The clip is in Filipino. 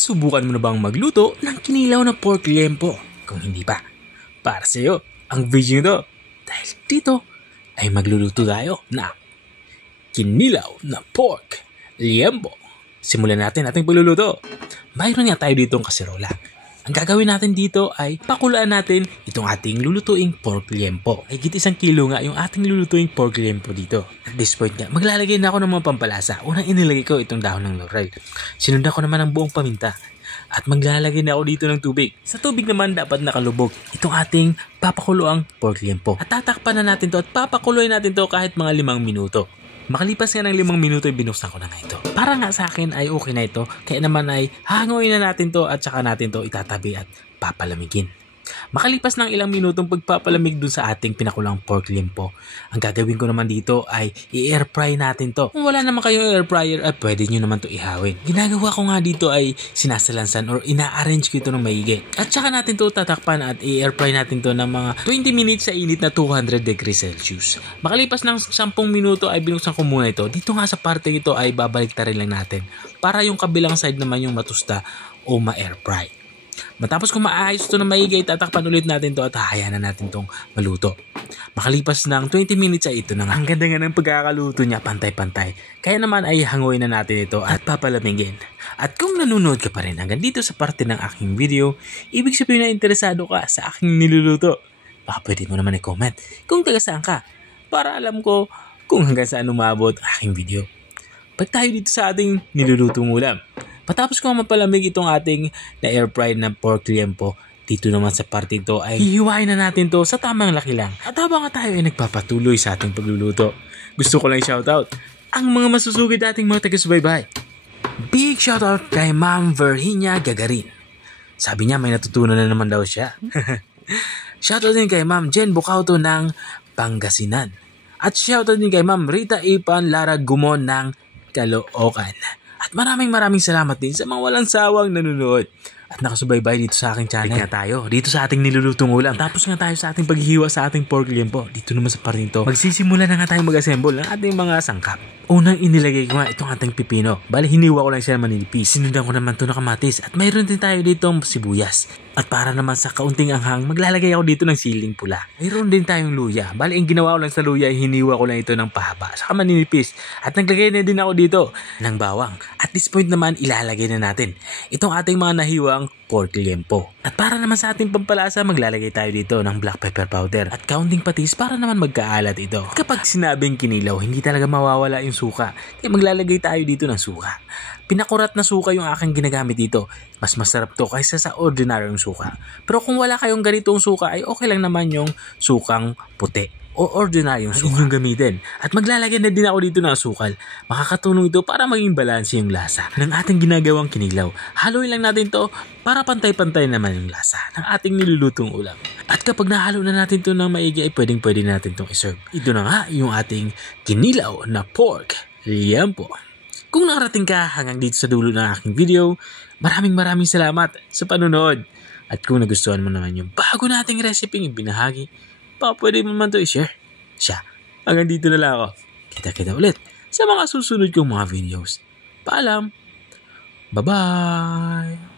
Nasubukan mo na bang magluto ng kinilaw na pork liempo? Kung hindi pa, para sa iyo ang video nito. Dahil dito ay magluluto tayo na kinilaw na pork liempo. Simulan natin ating pagluluto. Mayroon nga tayo ditong kaserola. Ang gagawin natin dito ay pakulaan natin itong ating lulutuing pork liempo. Ay higit 1 kilo nga yung ating lulutuing pork liempo dito. At this point nga, maglalagay na ako ng mga pampalasa. Unang inilagay ko itong dahon ng laurel. Sinundan ko naman ang buong paminta. At maglalagay na ako dito ng tubig. Sa tubig naman dapat nakalubog itong ating papakuloang pork liempo. At tatakpan na natin to at papakuloy natin to kahit mga 5 minuto. Makalipas nga ng 5 minuto ay binuksan ko na nga ito. Para nga sa akin ay okay na ito. Kaya naman ay hangoyin na natin to at saka natin to itatabi at papalamigin. Makalipas ng ilang minutong pagpapalamig dun sa ating pinakulang pork liempo, ang gagawin ko naman dito ay i-air fry natin to. Kung wala naman kayong air fryer ay pwede nyo naman to ihawin. Ginagawa ko nga dito ay sinasalansan or ina-arrange ko ito ng maigi. At saka natin to tatakpan at i-air fry natin to ng mga 20 minutes sa init na 200 degrees Celsius. Makalipas ng 10 minuto ay binuksan ko muna ito. Dito nga sa parte ito ay babaliktarin lang natin para yung kabilang side naman yung matusta o ma-air fry. Matapos kung maayos ito na maigi, tatakpan ulit natin to at hahayaan na natin itong maluto. Makalipas ng 20 minutes ay ito na nga. Ang ganda nga ng pagkakaluto niya, pantay-pantay. Kaya naman ay hangoyin na natin ito at papalamigin. At kung nanonood ka pa rin hanggang dito sa parte ng aking video, ibig sabihin na interesado ka sa aking niluluto. Baka pwede mo naman i-comment kung taga saan ka para alam ko kung hanggang saan umabot aking video. Pag tayo dito sa ating nilulutong ulam. Matapos ko mapalamig itong ating na-air fry na pork liempo, dito naman sa parte ito ay hihiwain na natin to sa tamang laki lang. At habang tayo ay nagpapatuloy sa ating pagluluto, gusto ko lang shoutout ang mga masusugid ating mga taga-subaybay. Big shoutout kay Ma'am Virginia Gagarin. Sabi niya may natutunan na naman daw siya. Shoutout din kay Ma'am Jen Bucauto ng Pangasinan. At shoutout din kay Ma'am Rita Ipan Lara Gumon ng Caloocan. At maraming salamat din sa mga walang sawang nanonood at nakasubaybay dito sa aking channel. Balik nga tayo dito sa ating nilulutong ulam. Tapos nga tayo sa ating paghihiwa sa ating pork liempo. Dito naman sa parte nito, magsisimula na nga tayong mag-assemble ng ating mga sangkap. Unang inilagay ko nga itong ating pipino. Bali hiniwa ko lang siya manilipis. Sinundan ko naman ito na kamatis. At mayroon din tayo ditong sibuyas. At para naman sa kaunting anghang, maglalagay ako dito ng siling pula. Mayroon din tayong luya. Bali ang ginawa ko lang sa luya ay hiniwa ko lang ito ng pahaba. Saka maninipis. At naglagay na din ako dito ng bawang. At this point naman ilalagay na natin itong ating mga nahiwang pork liempo. At para naman sa ating pampalasa, maglalagay tayo dito ng black pepper powder at kaunting patis para naman magkaalat ito. Kapag sinabing kinilaw, hindi talaga mawawala yung suka. Kaya maglalagay tayo dito ng suka. Pinakurat na suka yung aking ginagamit dito. Mas masarap to kaysa sa ordinaryong suka. Pero kung wala kayong ganitong suka ay okay lang naman yung sukang puti o ordinaryong suka yung gamitin. At maglalagay na din ako dito ng asukal. Makakatulong ito para maging balanse yung lasa ng ating ginagawang kinilaw. Haluin lang natin to para pantay-pantay naman yung lasa ng ating nilulutong ulam. At kapag nahalo na natin to ng maigi ay pwede natin itong iserve. Ito na nga yung ating kinilaw na pork liempo. Kung nakarating ka hanggang dito sa dulo ng aking video, maraming salamat sa panonood. At kung nagustuhan mo naman yung bago nating recipe yung binahagi, pwede mo naman ito i-share. Hanggang dito na lang ako. Kita-kita ulit sa mga susunod kong mga videos. Paalam! Bye-bye!